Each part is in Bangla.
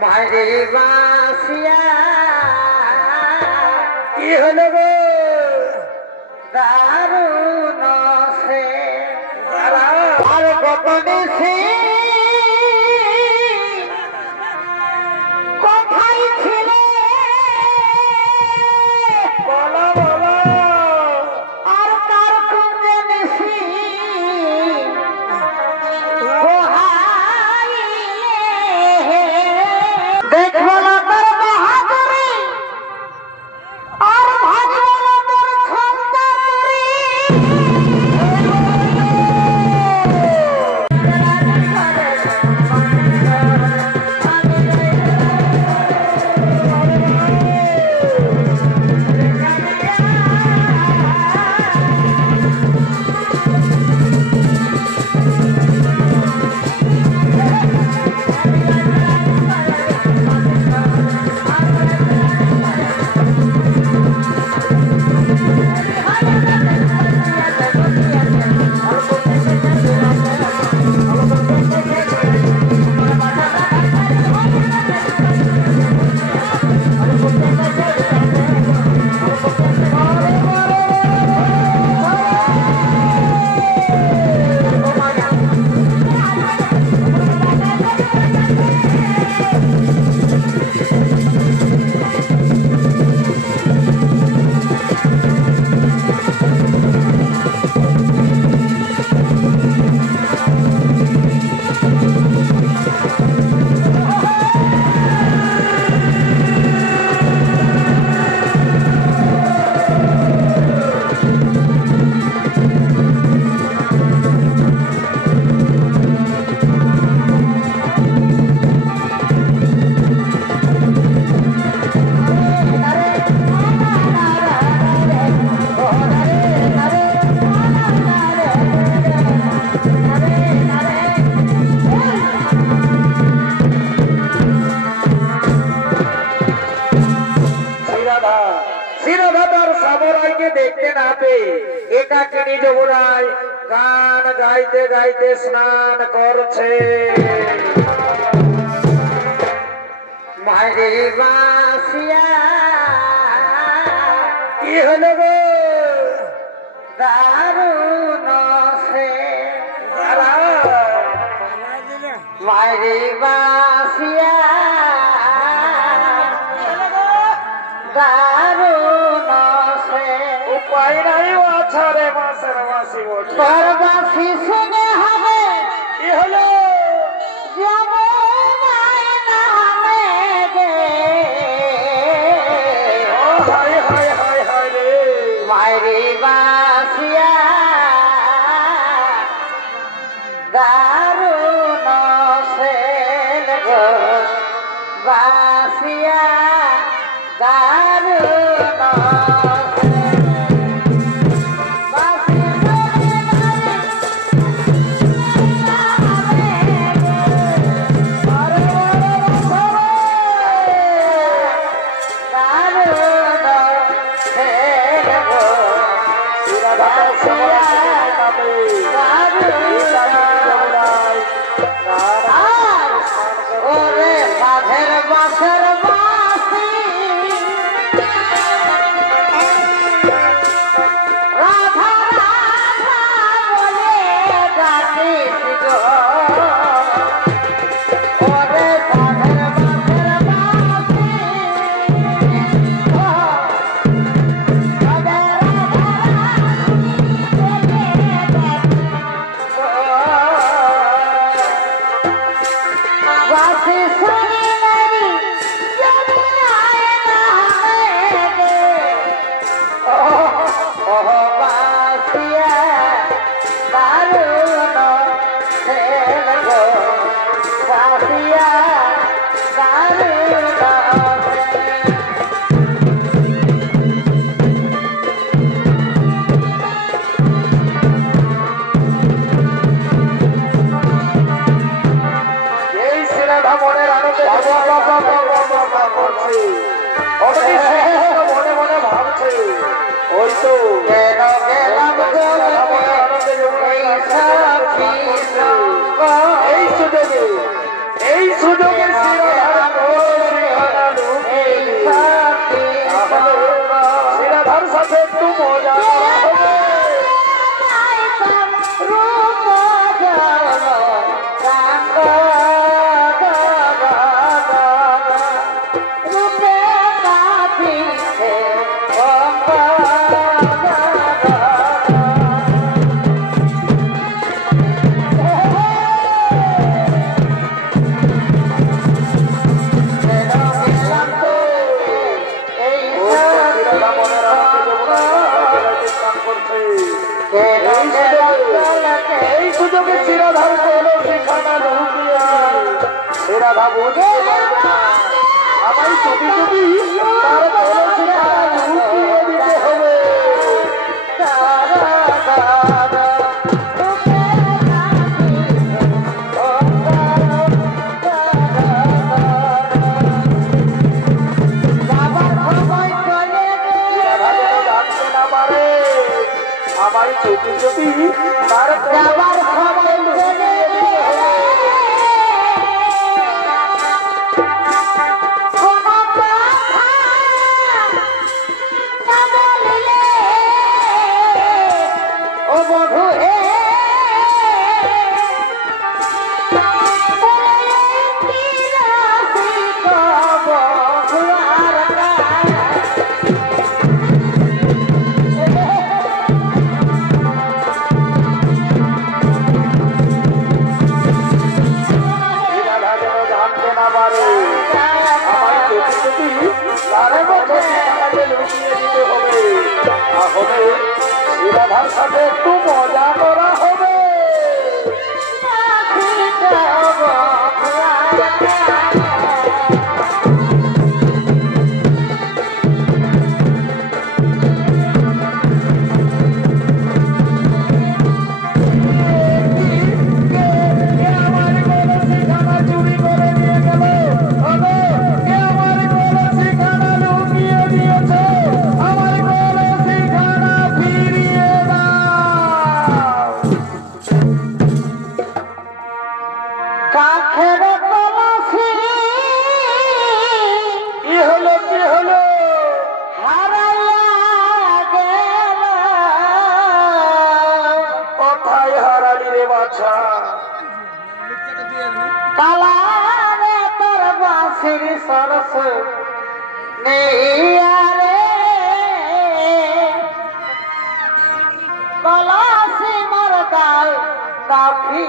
মারে বাসিয়া কি হলো গো দারুণ সে আর গোপনে সে কোথায় ছিলে বলো বলো আর তার কুঞ্জে নিশি দেখবো না তোর বাহাদুরি আর ভাগবো না তোর ছন্দাতুরি দেখতে না পেয়ে একাকিনী যমুনায় গান গাইতে গাইতে স্নান করছে মারে বাসিয়া কি হলো গো দারুণ সে মারে বাসিয়া দারুণ উপায় নাই আছারে মাসের মাসি তোর বাসি শুনে হবে কি হলো মায়েরে বাসিয়া দারুণ সেল গো বাসিয়া দারুণ মনে মনে ভাবছে ওই তো এই সুযোগে বুঝতে পারবে না আমায় চুপি চুপি তার কলসি খানা লুকিয়ে দিতে হবে আমায় চুপি চুপি তার যাবার সময় রাধার সাথে একটু মজা করা হবে सरस कलासी मरदाल काफी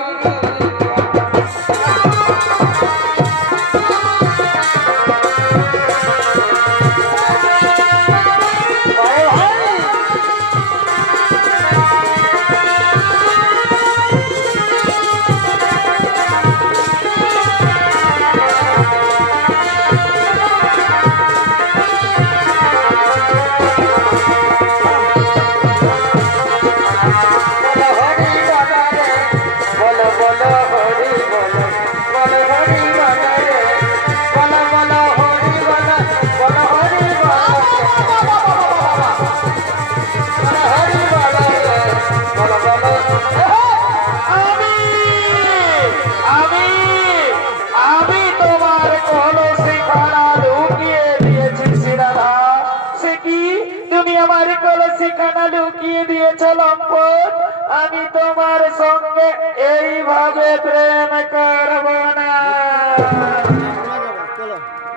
लुकिए दिएছ लम्पट আমি তোমার সঙ্গে এইভাবে প্রেম করব না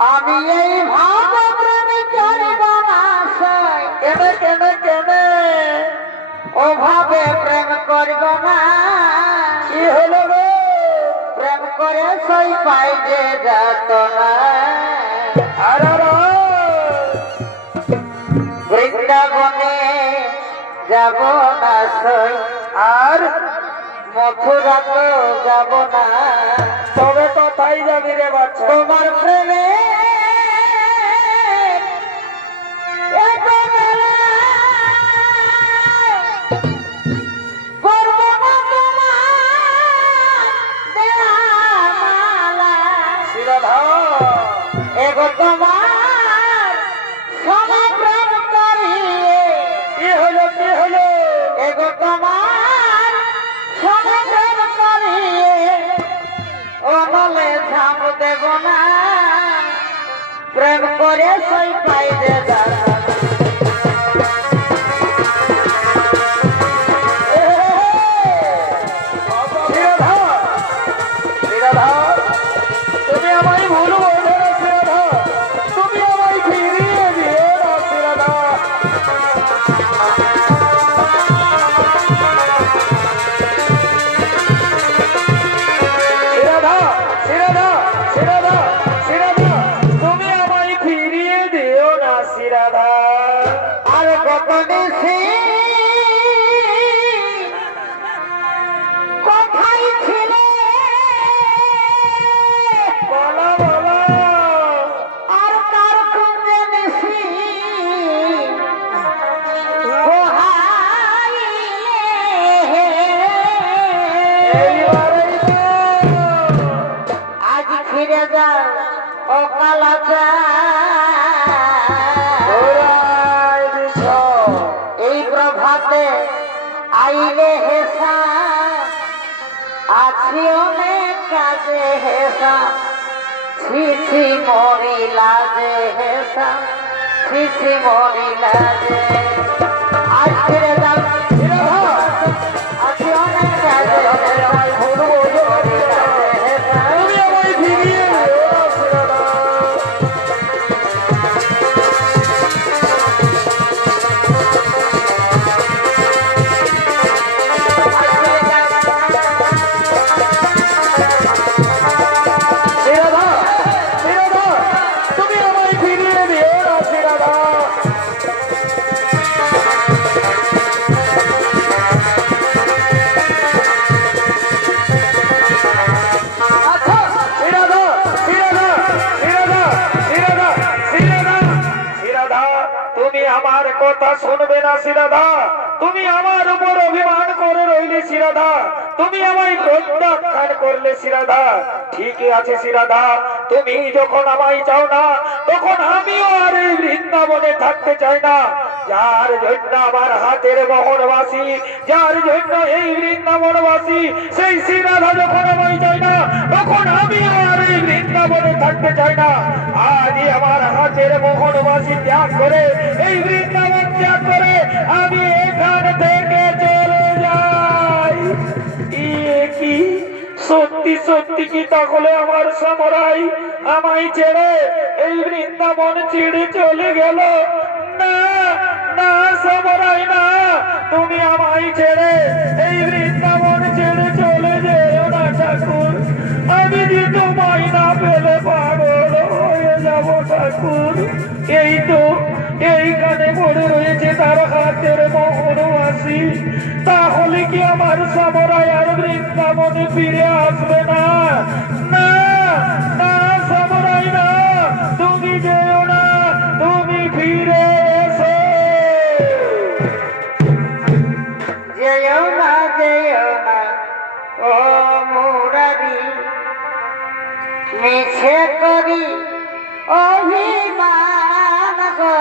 আমি এইভাবে প্রেম করব না কেন কেন কেন ওভাবে প্রেম করব না কি হলো গো প্রেম করে সই পাই যে যাতনা আর বৃন্দাবনে যাব না সই আর মথুরা তো যাব না তবে কোথায় যাবি রে বাচ্চা তোমার প্রেমে এগো তোমার সমগ্র করিয়ে কি হলো এগো তোমার সমগ্র করিয়ে অনলে ঝাম দেব না প্রেম করে সই পাই দে তুমি আমায় ভুলবো কোথায় ছিলে বলো জ্বালা এই প্রভাতে আইলে হেসা আছি অনেক কাজে হেসা ছি মরিলা যে হেসা ছি মরিলা যে আজ ফিরে যাও আছি অনেক কাজে কথা শুনবে না শ্রীরাধা তুমি আমার উপর অভিমান করে রইলে শ্রীরাধা তুমি আমায় প্রত্যাখ্যান করলে শ্রীরাধা ঠিকই আছে শ্রীরাধা তুমি যখন আমায় চাও না তখন আমিও আর এই বৃন্দাবনে থাকতে চাই না যার জন্য আমার হাতের মোহনবাসী যার জন্য এই বৃন্দাবনবাসী সেই শ্রীরাধা যখন আমায় চাই না তখন আমিও আর এই বৃন্দাবনে থাকতে চাই না আজই আমার হাতের মোহনবাসী ত্যাগ করে এই বৃন্দাবন ত্যাগ করে আমি এখান থেকে চলে যাই কি সত্যি সত্যি কি তাহলে আমার সমরাই আমায় ছেড়ে এই বৃন্দাবন ছেড়ে চলে গেল না না সমরাই না তুমি আমায় ছেড়ে এই বৃন্দাবন ছেড়ে চলে যেও না ঠাকুর আমি যে তোমায় না পেলে পাগল হয়ে যাব ঠাকুর এই তো এইখানে পড়ে রয়েছে তার হাতের মোহনবাসী তাহলে কি আমার সমরাই আর বৃন্দাবনে ফিরে আসবে না না না সমরাই না তুমি যেও না তুমি ফিরে এসো যেও না ও মুরারি মিছে করি অভিমান গো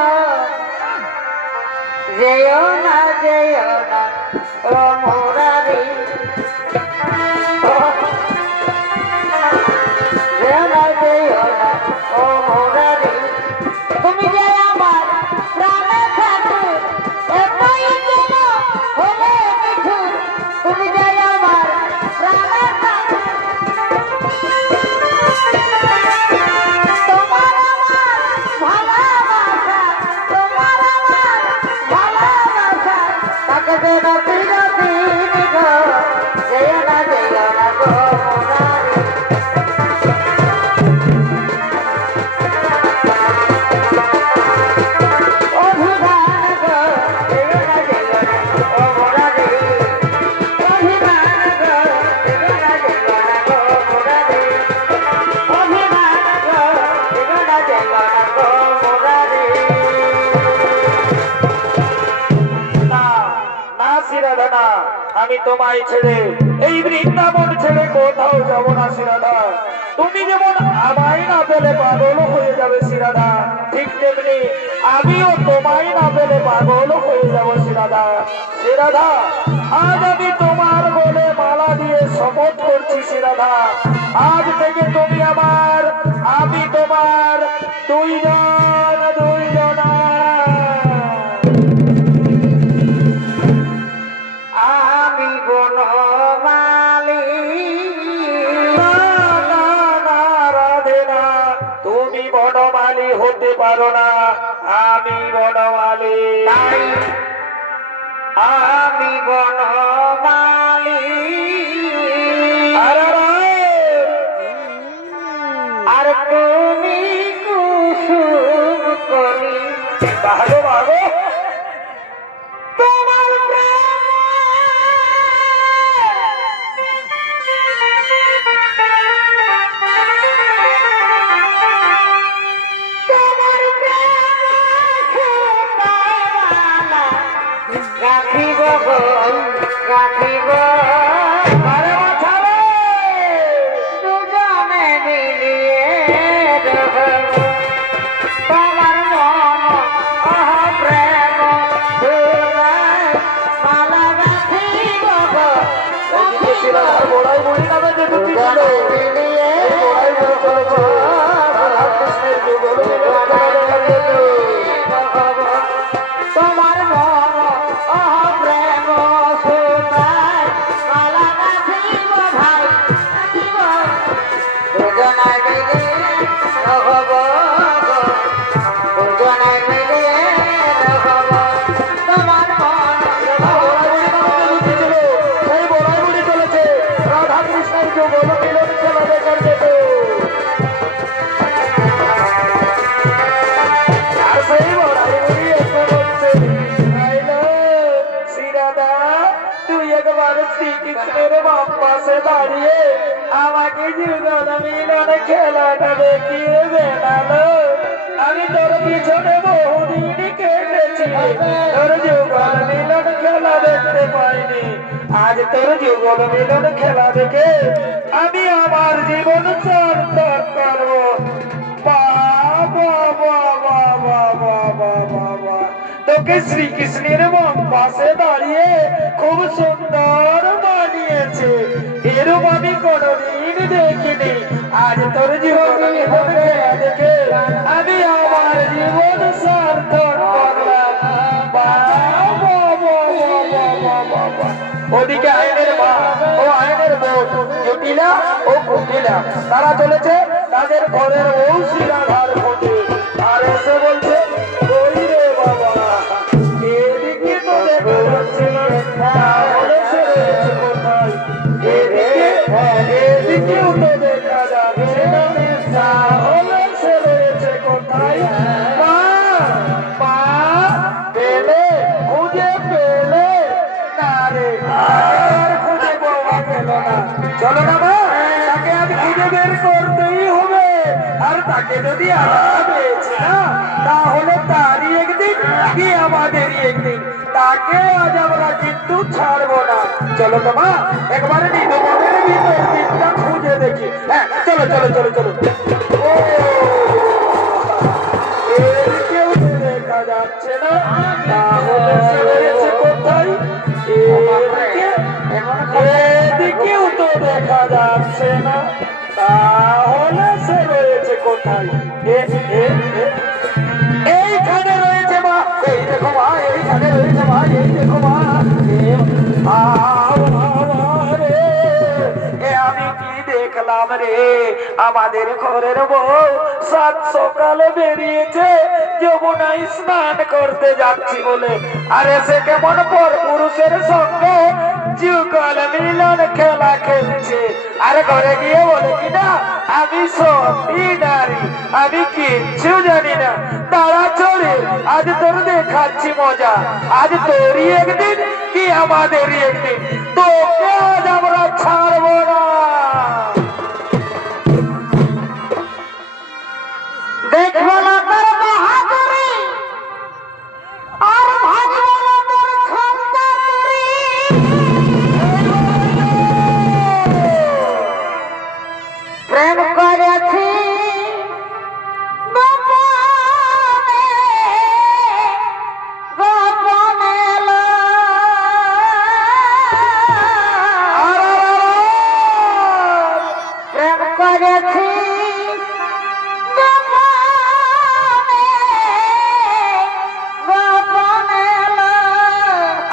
যেও না ও মুরারি যেও না ও মুরারি তুমি যে আমার প্রাণে ঠাকুর এতই যেন হলে মিঠুর তুমি যে আমার প্রাণে ঠাকুর তোমার আমার ভালোবাসা তাকে যেন চিরদিন গো যেও না গো মুরারি আমি তোমায় ছেড়ে এই বৃন্দাবন ছেড়ে কোথাও যাব না শ্রীরাধা তুমি যেমন আমায় না পেলে পাগল হয়ে যাবে শ্রীরাধা ঠিক তেমনি আমিও তোমায় না পেলে পাগল হয়ে যাব শ্রীরাধা শ্রীরাধা আজ আমি তোমার বলে মালা দিয়ে শপথ করছি শ্রীরাধা আজ থেকে তুমি আমার আমি তোমার দুইজনা আমি বনমালী রাধে না তুমি বনমালী হতে পারো না আমি বনমালী আমি বনমালী আর তুমি কুসুম করি ভালো ভালো তোমার প্রেম রাখিব দুজনে মিলিয়ে রহব হব দুজনে মিলিয়ে হব তোমার মন সেই বড়াই বুড়ি চলেছে রাধা কৃষ্ণের যুগল মিলন খেলা দেখার জন্য আর সেই বড়াই বুড়ি এসে বলছে শ্রীরাধা তুই একবার শ্রীকৃষ্ণের বাম পাশে দাঁড়িয়ে আমাকে যুগল মিলন খেলাটা দেখিয়ে বেড়ালো আমি তোর পিছনে বহুদিন কেটেছি তোর যুগল মিলন খেলা দেখতে পাইনি আজ তোর যুগল মিলন খেলা দেখে আমি আমার জীবন সার্থক করবো বাবা বাবা বাবা বাবা তোকে শ্রীকৃষ্ণের বাম পাশে দাঁড়িয়ে খুব সুন্দর মানিয়েছে এরূপ আমি কোনদিন দেখিনি আজ তোর জীবন মিলন খেলা দেখে আমি আমার জীবন সার্থক করলাম বাবা বাবা বাবা ওদিকে আইনের মা ও আইনের বউ জটিলা ও কুটিলা তারা চলেছে তাদের ঘরের বউ শ্রীরাধার খোঁজে আর এসে বলছে ওই রে বাবা এদিকে তো দেখা যাচ্ছে না তাহলে সে রয়েছে কোথায় এদিকেও তো দেখা যাচ্ছে না তাহলে সে রয়েছে কোথায় মা মা পেলে খুঁজে পেলে না রে আর খুঁজে পাওয়া গেল না চলো না মা তাকে আজ খুঁজে বের করতেই হবে আর তাকে যদি আমরা পেয়েছি না তাহলে তারই একদিন কি আমাদেরই একদিন তাকে আজ আমরা কিন্তু ছাড়বো না চলো তো মা একবারে নিদমের ভিতর দিকটা খুঁজে দেখি হ্যাঁ চলো চলো চলো চলো ও এর কেউ দেখা যাচ্ছে না তাহলে সে রয়েছে কোথায় এদিকেও তো দেখা যাচ্ছে না তাহলে সে রয়েছে কোথায় এইখানে রয়েছে মা এই দেখো মা এইখানে রয়েছে মা এই দেখো মা আমি কি দেখলাম রে আমাদের ঘরের বউ সাত সকালে বেরিয়েছে যমুনায় স্নান করতে যাচ্ছি বলে আরে সে কেমন পর পুরুষের সঙ্গে যুগল মিলন খেলা খেলছে আরে ঘরে গিয়ে বলে কিনা আমি সত্যি নারী আমি কিচ্ছু জানি না তারা চলে আজ তোর দেখাচ্ছি মজা আজ তোরই একদিন কি আমাদেরই একদিন তোকে আজ আমরা ছাড়বো না দেখবো না তোর বাহাদুরি আর ভাববো না তোর ক্ষমতাতুরি প্রেম করেছি গোপনে গোপনে প্রেম করেছি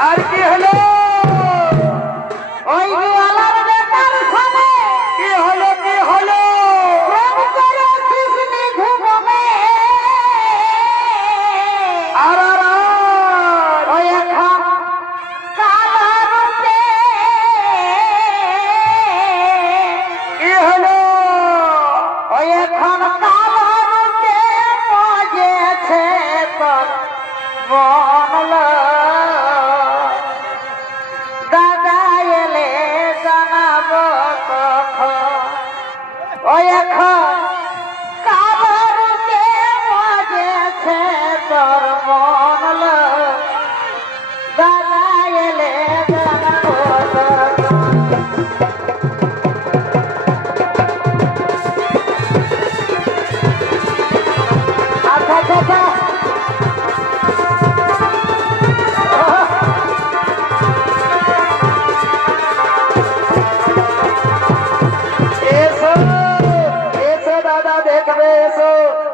আর কি হলো ওই বিয়ালার বেটার সামনে কি হলো কি হলো প্রেম করেছিস নিঝুমে আর ওই এখন কালো রূপে কি হলো ওই এখন কালো রূপে মজেছে তোর বনল দাদা এলে জানাবো কখন ওই এখন কালো রূপে মজেছে তোর বনল দাদা এলে জানাবো কখন আচ্ছা আচ্ছা এসো এসো দাদা দেখবে এসো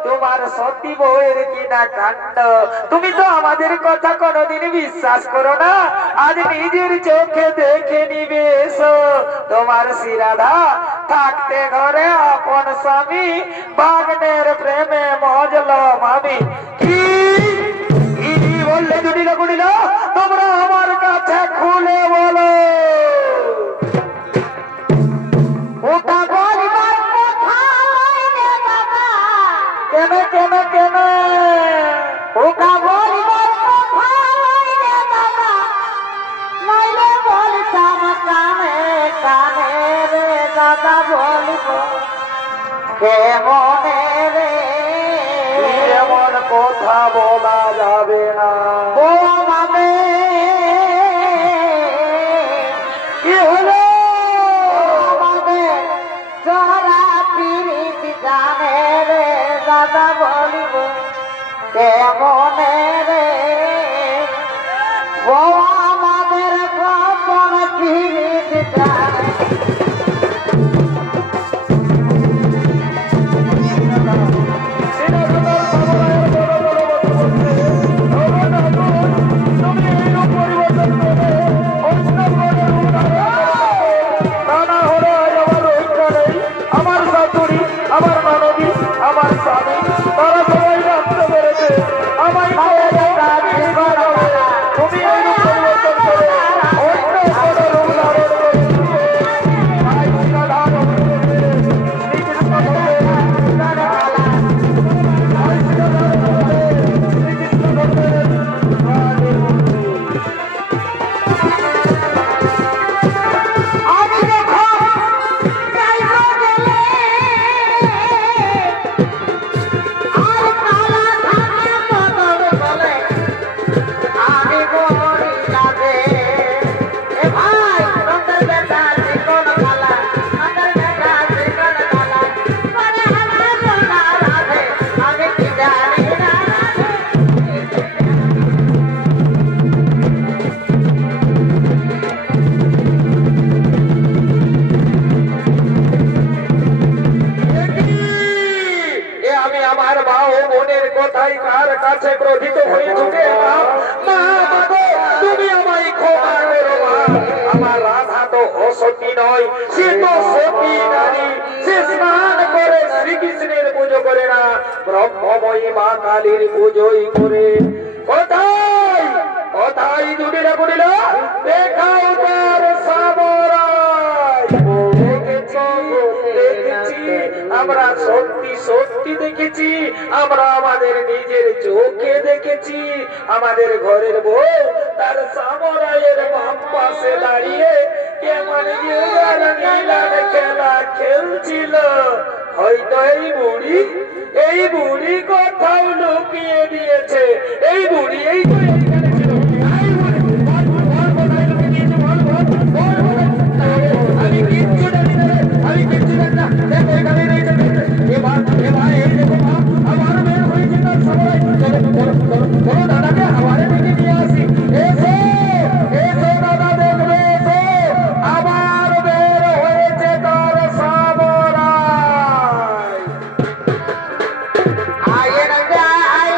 তোমার সত্যি বউয়ের কিনা কাণ্ড তুমি তো আমাদের কথা কোনোদিন বিশ্বাস করো না আজ নিজের চোখে দেখে নিবে এসো তোমার শ্রীরাধা থাকতে ঘরে আপন স্বামী বাগনের প্রেমে মজলাম আমি কি বললে জুড়িলা গুড়িলা তোমরা আমার কাছে খুলে বলো ওটা বলিবার কথা লইলে বাবা কেন কেন কেন ওটা বলিবার কথা লইলে বাবা নইলে বলতাম কানে কানে রে দাদা বলিব কেমনে রে এমন কথা বলা যাবে না ও বাবে কি হলো বাবে যারা পিরিতি জানে রে দাদা বলিব কেমনে রে ও আমাদের গোপন পিরিতি জানে আমার শাশুড়ি আমার ননদী আমার স্বামী তারা সবাই জানতে পেরেছে আমায় তুমি এই রূপ পরিবর্তন করে অন্য কোনো রূপ ধারণ করে আমি দেখো যাইব গেলে আর কালা থাকে বদল বলে আমি বলি লাগে এ ভাই রঙ্গের বেটা জীবন কালা রঙ্গের বেটা জীবন কালা মানে আমার সোনা রাধে আমি কি জানি না এ আমি আমার মা ও বোনের কথাই কার কাছে ক্রোধিত হয়ে ছুটে এলাম মা মাগো তুমি আমায় ক্ষমা করো মা আমার রাধা তো অসতী নয় সে তো সতী নারী সে স্নান করে শ্রীকৃষ্ণের পুজো করে না ব্রহ্মময়ী মা কালীর পুজোই করে কোথায় কোথায় জুড়িলা গুড়িলা দেখাও তার সামরাই দেখেছি আমরা সত্যি সত্যি দেখেছি আমরা আমাদের নিজের চোখে দেখেছি আমাদের ঘরের বউ তার সামরাইয়ের বাম পাশে দাঁড়িয়ে কেমন খেলা খেলছিল হয়তো এই বুড়ি কোথাও লুকিয়ে দিয়েছে এই বুড়ি এই তো এইখানে ছিল এই বুড়ি, বল, বল, কোথায় লুকিয়ে দিয়েছে, বল, বল, বল, বল। আমি কিচ্ছু জানি না রে, আমি কিচ্ছু জানি না দেখো এখানে রয়েছে এ ভাই এই দেখো মা আমার বের হয়েছে তার সবাই চলো চলো চলো চলো দাদাকে হাওয়ারে থেকে নিয়ে আসি এসো এসো দাদা দেখবে এসো আবার বের হয়েছে তার সামরাই আয়ের যায়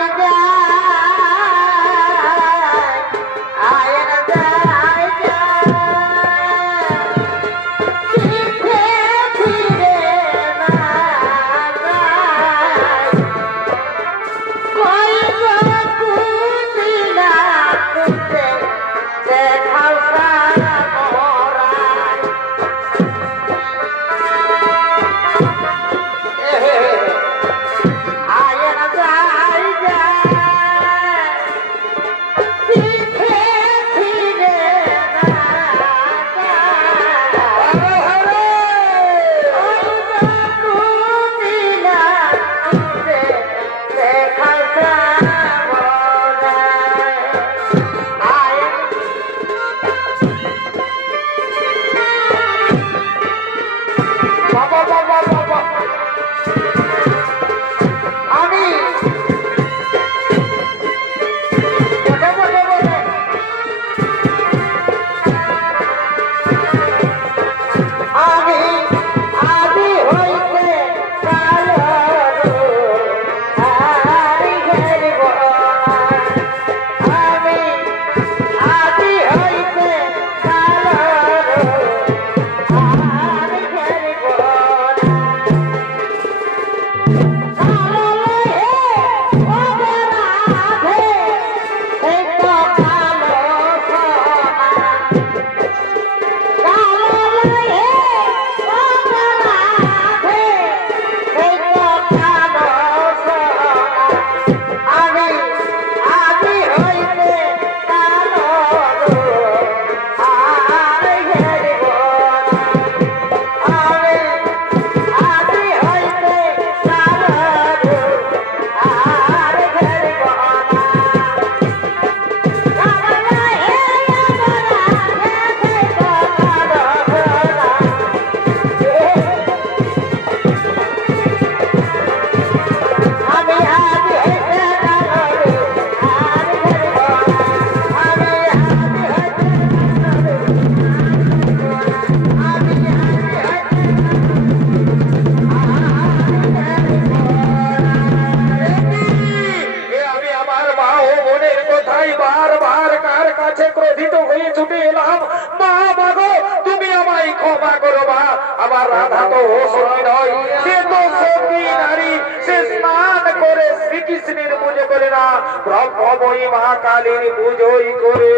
ছুটে এলাম। মা মাগো তুমি আমায় ক্ষমা করো মা। আমার রাধা তো অসুরই নয়, সে তো সতী নারী। সে স্নান করে শ্রীকৃষ্ণের পুজো করে না, ব্রহ্মময়ী মা কালীর পুজোই করে।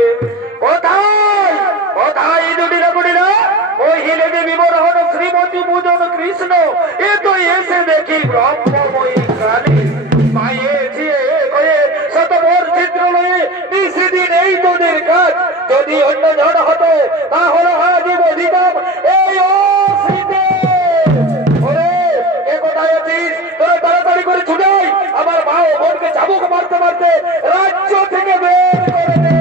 কোথায় কোথায় দুটিরা গুটিরা মহিলাদের বিবরণ শ্রীমতী পূজন কৃষ্ণ? এ তো এসে দেখি ব্রহ্মময়ী কালী। মায়ে ঝিয়ে হয়ে শতবর চিত্র লয়ে নিশিদিন এই তোদের কাজ। যদি অন্য ঝড় হতো তাহলে আজ বধিতাম এই অশ্রীতে। ওরে এ কোথায় আছিস? তোরা তাড়াতাড়ি করে ছুটে আয়। আমার মা ও বোনকে চাবুক মারতে মারতে রাজ্য থেকে বের করে দে।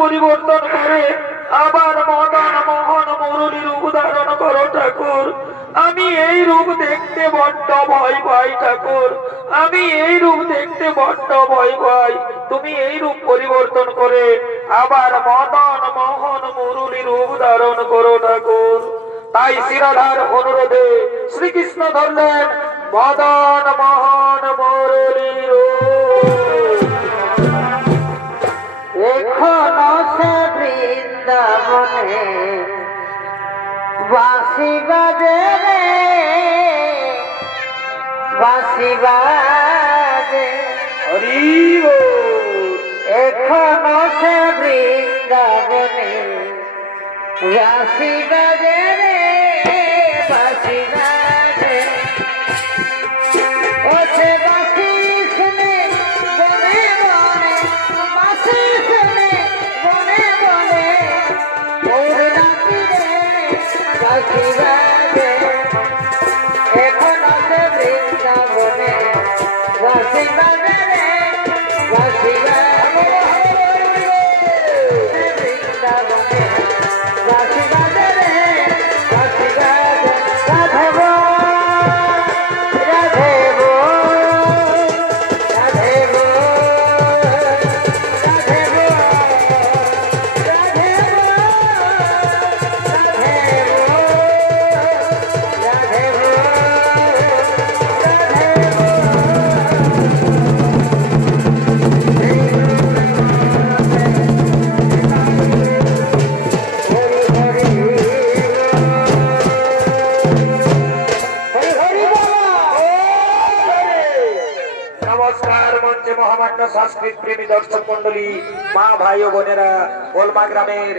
পরিবর্তন করে আবার মদন মোহন মুরলীর উদাহরণ করো ঠাকুর। আমি এই রূপ দেখতে বড্ড ভয় পাই ঠাকুর, আমি এই রূপ দেখতে বড্ড ভয় পাই। তুমি এই রূপ পরিবর্তন করে আবার মদন মোহন মুরলীর রূপ ধারণ করো ঠাকুর। তাই শিরাধার অনুরোধে শ্রীকৃষ্ণ ধরলেন মদন মোহন মুরলীর এখনো সে বৃন্দাবনে বাঁশি বাজে রে বাঁশি বাজে। এখনো সে বৃন্দাবনে বাঁশি বাজে রে বাঁশি বাজে। ও সে বাঁশি শুনে বনে বনে বাঁশি শুনে বনে বনে ওর নাচি রে বাঁশি বাজে। এখনো সে বৃন্দাবনে বাঁশি বাজে রে বাঁশি বাজে। বৃন্দাবনে বাঁশি বাজে রে বাঁশি বাজে। রাধব রাধব রাধব রাধব রাধব রাধব রাধব। সংস্কৃত প্রেমী দর্শক মন্ডলী, মা ভাই ও বোনেরা, ওলমা গ্রামের